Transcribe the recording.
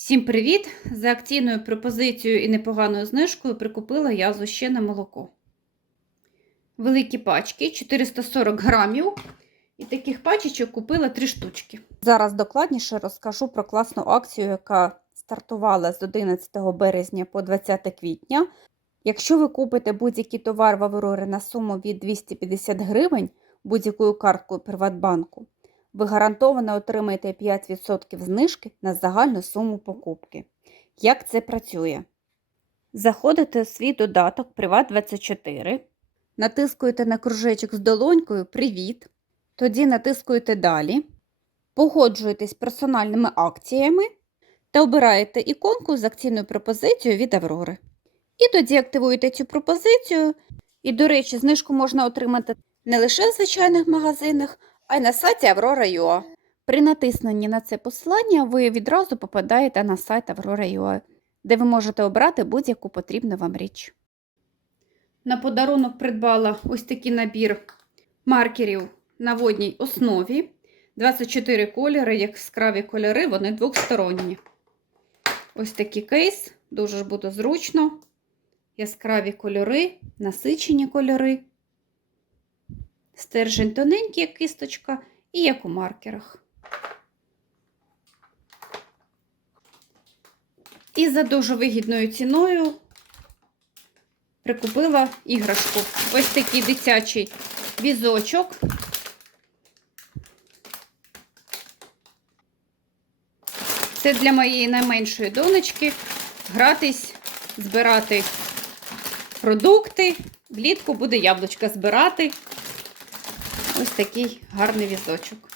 Всім привіт! За акційною пропозицією і непоганою знижкою прикупила я зущене молоко. Великі пачки 440 грамів. І таких пачечок купила 3 штучки. Зараз докладніше розкажу про класну акцію, яка стартувала з 11 березня по 20 квітня. Якщо ви купите будь-який товар в Аврорі на суму від 250 гривень будь-якою карткою Приватбанку, ви гарантовано отримаєте 5% знижки на загальну суму покупки. Як це працює? Заходите у свій додаток Приват24, натискуєте на кружечок з долонькою Привіт. Тоді натискуєте Далі, погоджуєтесь персональними акціями та обираєте іконку з акційною пропозицією від Аврори. І тоді активуєте цю пропозицію. І, до речі, знижку можна отримати не лише в звичайних магазинах, на сайті Aurora.ua. При натисненні на це посилання ви відразу попадаєте на сайт Aurora.ua, де ви можете обрати будь-яку потрібну вам річ. На подарунок придбала ось такий набір маркерів на водній основі. 24 кольори, яскраві кольори, вони двосторонні. Ось такий кейс, дуже ж буде зручно. Яскраві кольори, насичені кольори. Стержень тоненький, як кисточка, і як у маркерах. І за дуже вигідною ціною прикупила іграшку. Ось такий дитячий візочок. Це для моєї найменшої донечки гратись, збирати продукти. Влітку буде яблучка збирати. Ось такий гарний візочок.